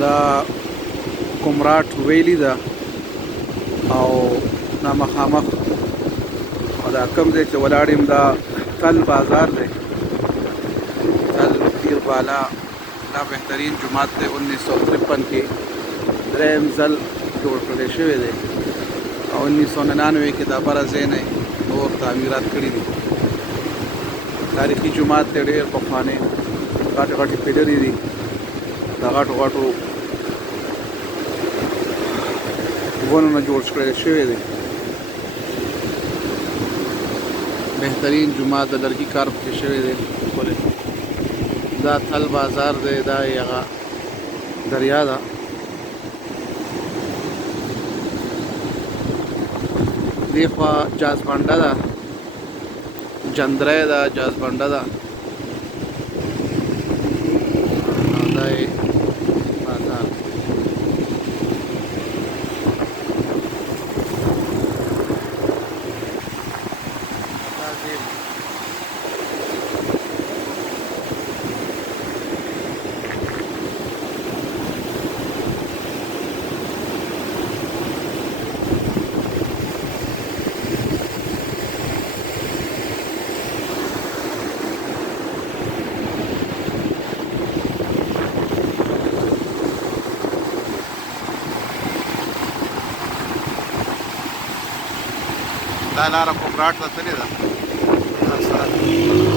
دا کمراټ ویلی ده او دا مخامخ او دا کوم ځای چې ولاړ یم دا تل بازار دی، تل پیر بالا. دا بهترین جومات دی 1953 کې دریم ځل جوړ کړی شوی دی او 1999 کې دا بره ځای نه نور تعمیرات کړي دي. تاریخي جومات دی، ډېر پخوانی، غټې غټې پیلرې دي، د غټو غټو ونو نه جوړ کړی شوی دی. بهترین جومات د لرګي کار پکې شوی دی. ښکلی دا تل بازار دی، دا هغه دریا ده. دې خوا جازبنډه ده، جندری ده، جازبنډه ده. دا یې بازار. دا ځای دا لاره کمراټ ته تللې ده. دا سړک